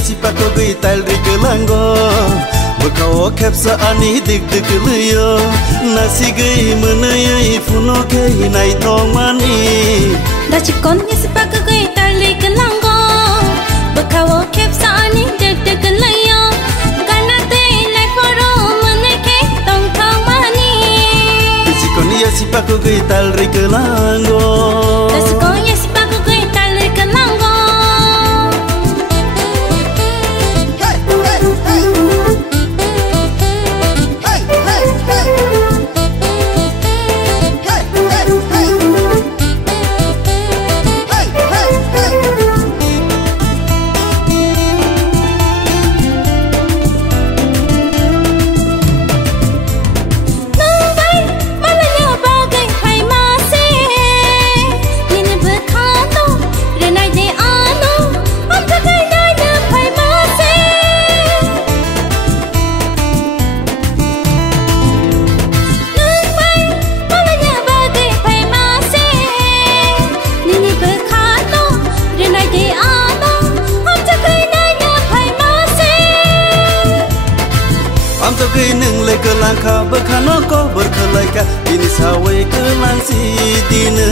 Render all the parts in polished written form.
Yasi Pakogwi talri kelango Bekau kepsa ani dik dik liyo Nasi gay menayai funo kay nai tong mani Kwichikon Yasi Pakogwi talri kelango Bekau kepsa ani dik dik liyo Karena nai foro menay kay tong mani Kwichikon Yasi Pakogwi talri kelango Kwichikon Yasi Pakogwi talri kelango Gay neng le kelang ka berkano ko berkelai ka ini sawe kelang si dine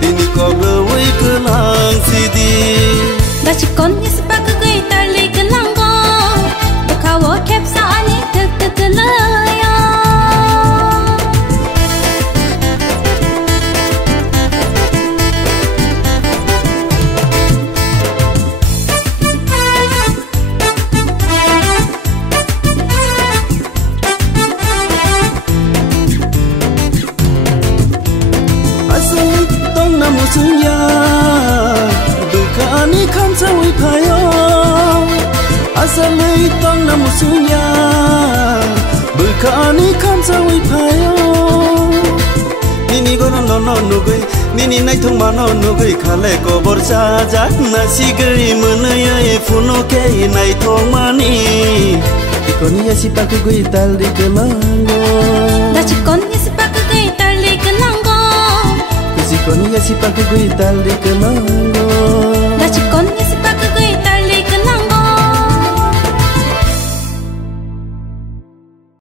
ini ko berwe kelang si di Kwichikon Yasi Pakogwi talri kelango Bekau kepsa ani dik dik liyo Musunya bekani kan sawi payo asali tong na musunya bekani kan sawi payo nini gono no no nugui nini nai thong mano nugui khale ko borja jak nasi gari menayai funo ke nai thong mani Kwichikon Yasi Pakogwi talri kelango Kwichikon Yasi Pakogwi talri kelango Kwichikon Yasi Pakogwi talri kelango